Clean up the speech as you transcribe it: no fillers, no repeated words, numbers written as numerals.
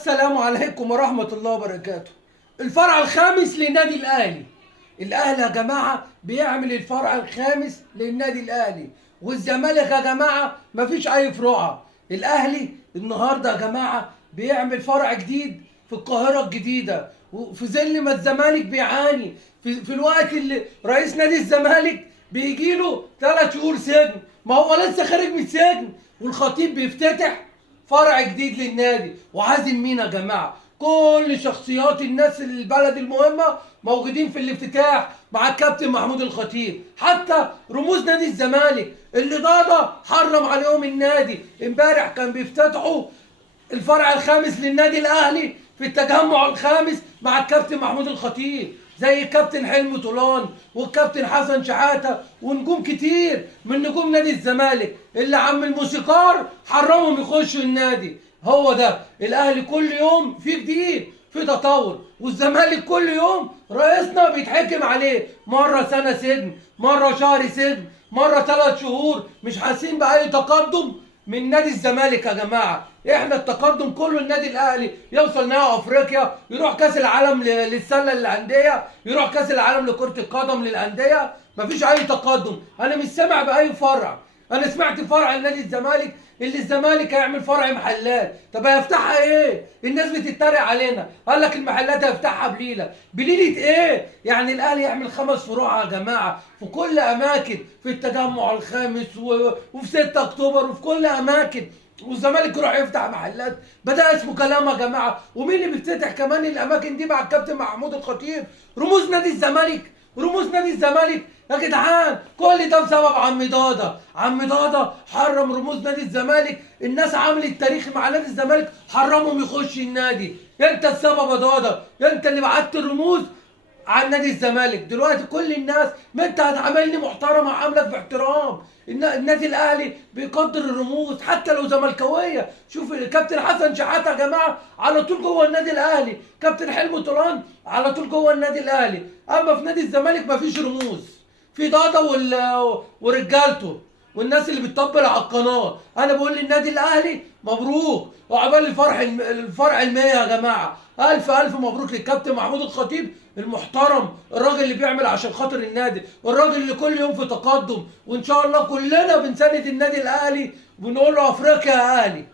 السلام عليكم ورحمة الله وبركاته. الفرع الخامس للنادي الأهلي. الأهلي يا جماعة بيعمل الفرع الخامس للنادي الأهلي، والزمالك يا جماعة مفيش أي فروع. الأهلي النهاردة يا جماعة بيعمل فرع جديد في القاهرة الجديدة، وفي ظل ما الزمالك بيعاني في الوقت اللي رئيس نادي الزمالك بيجيله 3 شهور سجن. ما هو لسه خارج من السجن، والخطيب بيفتتح فرع جديد للنادي. وعازم مين يا جماعه؟ كل شخصيات الناس البلد المهمه موجودين في الافتتاح مع الكابتن محمود الخطيب، حتى رموز نادي الزمالك اللي ضاضه حرم عليهم النادي. امبارح كان بيفتتحوا الفرع الخامس للنادي الاهلي في التجمع الخامس مع الكابتن محمود الخطيب، زي الكابتن حلمي طولان والكابتن حسن شحاته ونجوم كتير من نجوم نادي الزمالك اللي عم الموسيقار حرمهم يخشوا النادي. هو ده الاهلي، كل يوم في جديد، في تطور. والزمالك كل يوم رئيسنا بيتحكم عليه، مره سنه سجن، مره شهر سجن، مره 3 شهور. مش حاسين باي تقدم من نادي الزمالك يا جماعه. احنا التقدم كله النادي الاهلي، يوصل نهائي افريقيا، يروح كاس العالم للسله للانديه، يروح كاس العالم لكره القدم للانديه. مفيش اي تقدم. انا مش سامع باي فرع. انا سمعت فرع لنادي الزمالك اللي الزمالك هيعمل فرع محلات. طب هيفتحها ايه؟ الناس بتتريق علينا، قال لك المحلات هيفتحها بليله ايه؟ يعني الاهلي يعمل 5 فروع يا جماعه في كل اماكن، في التجمع الخامس وفي 6 اكتوبر وفي كل اماكن، والزمالك يروح يفتح محلات. بدا اسمه كلام يا جماعه. ومين اللي بيفتتح كمان الاماكن دي مع الكابتن محمود الخطيب؟ رموز نادي الزمالك. رموز نادي الزمالك يا جدعان. كل ده بسبب عم ضاضه. عم ضاضه حرم رموز نادي الزمالك. الناس عملت تاريخ مع نادي الزمالك، حرمهم يخش النادي. انت السبب يا ضاضه، انت اللي بعت الرموز عن نادي الزمالك. دلوقتي كل الناس، ما انت هتعاملني محترم هعاملك باحترام. النادي الاهلي بيقدر الرموز حتى لو زملكاويه. شوف الكابتن حسن شحاته يا جماعه على طول جوه النادي الاهلي، كابتن حلمي طولان على طول جوه النادي الاهلي. اما في نادي الزمالك مفيش رموز، في ضاضه ورجالته والناس اللي بتطبل على القناه. انا بقول للنادي الاهلي مبروك، وعقبال الفرع ال100 يا جماعه. الف الف مبروك للكابتن محمود الخطيب المحترم، الراجل اللي بيعمل عشان خاطر النادي، الراجل اللي كل يوم في تقدم. وان شاء الله كلنا بنساند النادي الاهلي وبنقول له افريقيا يا اهلي.